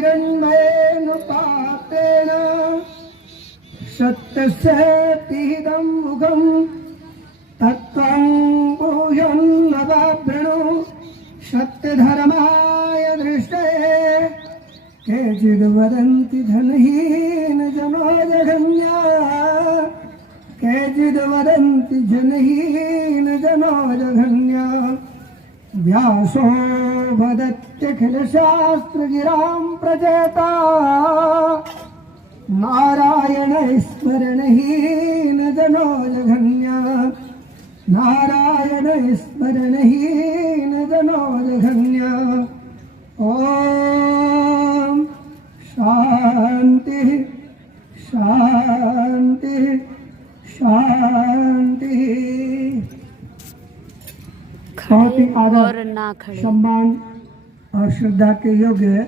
हिरण्मयेन पात्रेण सत्यस्य पीदं मुखं तत्त्वं भूयन्नवाभ्रणो सत्यधर्माय दृष्टे केचिद् वदन्ति धनहीन जनो जघन्या केचिद् वदन्ति जनहीन जनो जघन्या व्यासो वदत्यखिलशास्त्रगिरां प्रचेता नारायण स्मरणहीन जनो जघन्या नारायण स्मरणहीन जनो जघन्या ओम शांति शांति शांति। बहुत ही आदर, सम्मान और श्रद्धा के योग्य